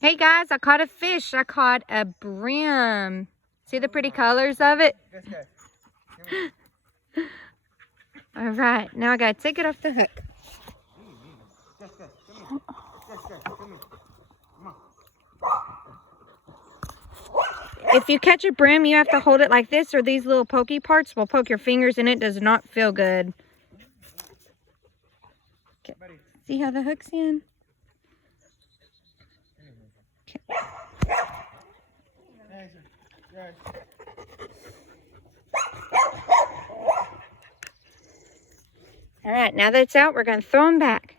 Hey guys, I caught a fish. I caught a brim. See the pretty colors of it? All right, now I gotta take it off the hook. If you catch a brim, you have to hold it like this, or these little pokey parts will poke your fingers and it does not feel good. Okay. See how the hook's in? Okay. All right, now that it's out, we're going to throw them back.